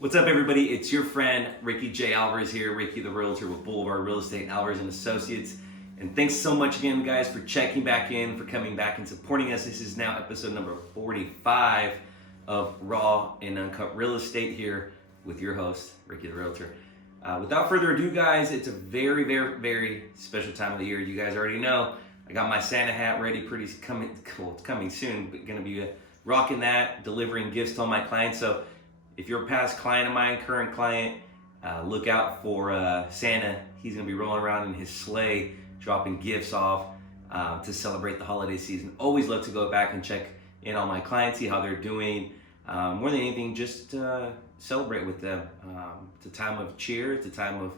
What's up, everybody? It's your friend Ricky J. Alvarez here, Ricky the Realtor with Boulevard Real Estate Alvarez and Associates. And thanks so much again, guys, for checking back in, for coming back and supporting us. This is now episode number 45 of Raw and Uncut Real Estate here with your host, Ricky the Realtor. Without further ado, guys, it's a very, very, very special time of the year. You guys already know I got my Santa hat ready, it's coming soon, but gonna be rocking that, delivering gifts to all my clients. So if you're a past client of mine, current client, look out for Santa. He's gonna be rolling around in his sleigh, dropping gifts off to celebrate the holiday season. Always love to go back and check in on my clients, see how they're doing. More than anything, just celebrate with them. It's a time of cheer, it's a time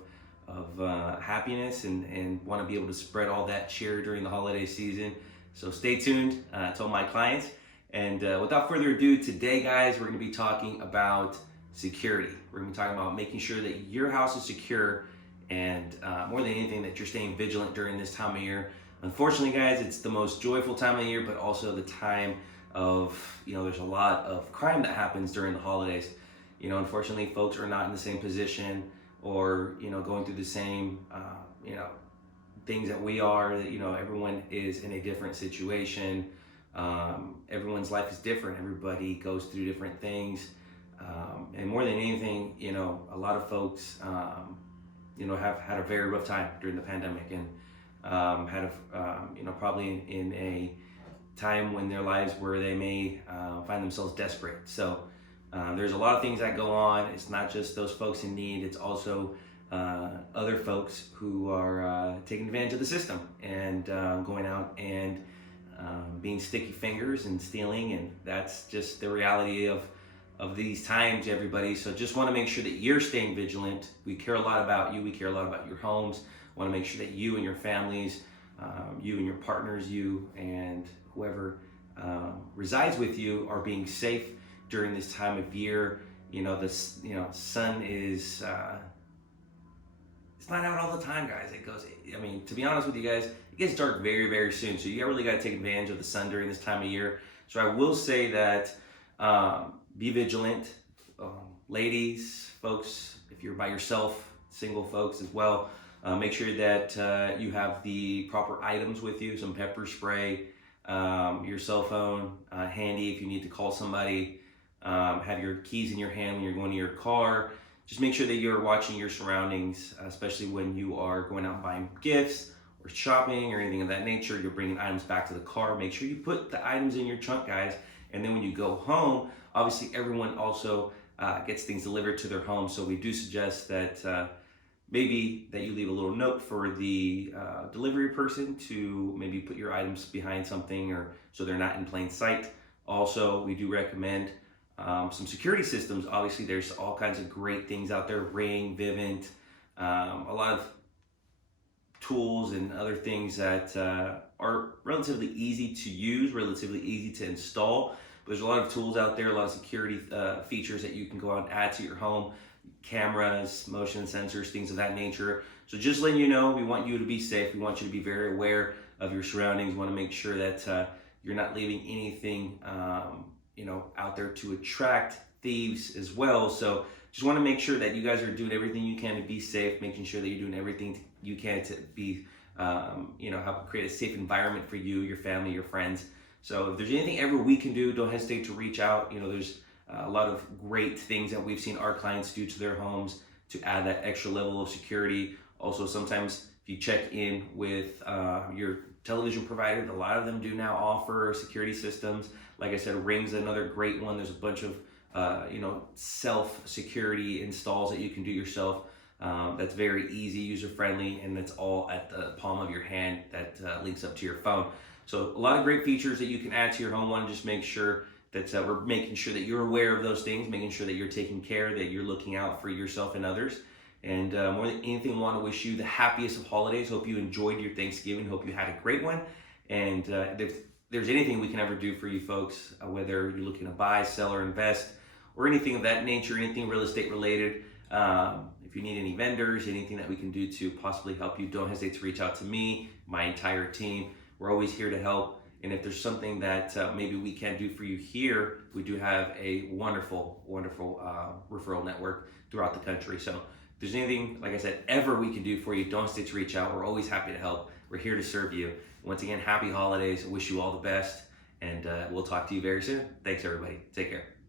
of happiness, and want to be able to spread all that cheer during the holiday season. So stay tuned to all my clients. And without further ado, today, guys, we're going to be talking about security. We're going to be talking about making sure that your house is secure, and more than anything, that you're staying vigilant during this time of year. Unfortunately, guys, it's the most joyful time of the year, but also the time of, there's a lot of crime that happens during the holidays. Unfortunately, folks are not in the same position or, going through the same, things that we are. Everyone is in a different situation. Everyone's life is different. Everybody goes through different things. And more than anything, a lot of folks, have had a very rough time during the pandemic, and probably in a time when their lives where they may find themselves desperate. So there's a lot of things that go on. It's not just those folks in need. It's also other folks who are taking advantage of the system and going out and being sticky fingers and stealing, and that's just the reality of these times, everybody. So just want to make sure that you're staying vigilant. We care a lot about you. We care a lot about your homes. Want to make sure that you and your families, you and your partners, you and whoever resides with you are being safe during this time of year. The sun is it's not out all the time, guys. It goes, to be honest with you guys, it gets dark very, very soon. So you really got to take advantage of the sun during this time of year. So I will say that be vigilant. Ladies, folks, if you're by yourself, single folks as well, make sure that you have the proper items with you, some pepper spray, your cell phone handy if you need to call somebody, have your keys in your hand when you're going to your car. Just make sure that you're watching your surroundings, especially when you are going out and buying gifts or shopping or anything of that nature. You're bringing items back to the car. Make sure you put the items in your trunk, guys. And then when you go home, obviously everyone also gets things delivered to their home. So we do suggest that maybe that you leave a little note for the delivery person to maybe put your items behind something, or so they're not in plain sight. Also, we do recommend some security systems. Obviously, there's all kinds of great things out there, Ring, Vivint, a lot of tools and other things that are relatively easy to use, relatively easy to install. But there's a lot of tools out there, a lot of security features that you can go out and add to your home, cameras, motion sensors, things of that nature. So just letting you know, we want you to be safe. We want you to be very aware of your surroundings. We want to make sure that you're not leaving anything out there to attract thieves as well. So just want to make sure that you guys are doing everything you can to be safe, making sure that you're doing everything you can to be, help create a safe environment for you, your family, your friends. So if there's anything ever we can do, don't hesitate to reach out. There's a lot of great things that we've seen our clients do to their homes to add that extra level of security. Also, sometimes if you check in with your television provider, a lot of them do now offer security systems. Like I said, Ring's another great one. There's a bunch of self-security installs that you can do yourself. That's very easy, user-friendly, and that's all at the palm of your hand that links up to your phone. So a lot of great features that you can add to your home. Want to just make sure that we're making sure that you're aware of those things, making sure that you're taking care, that you're looking out for yourself and others. And more than anything, I want to wish you the happiest of holidays. Hope you enjoyed your Thanksgiving. Hope you had a great one. And if there's anything we can ever do for you folks, whether you're looking to buy, sell, or invest, or anything of that nature, anything real estate related, if you need any vendors, anything that we can do to possibly help you, don't hesitate to reach out to me, my entire team. We're always here to help. And if there's something that maybe we can't do for you here, we do have a wonderful, wonderful referral network throughout the country. So if there's anything, like I said, ever we can do for you, don't hesitate to reach out. We're always happy to help. We're here to serve you. Once again, happy holidays. Wish you all the best. And we'll talk to you very soon. Thanks, everybody. Take care.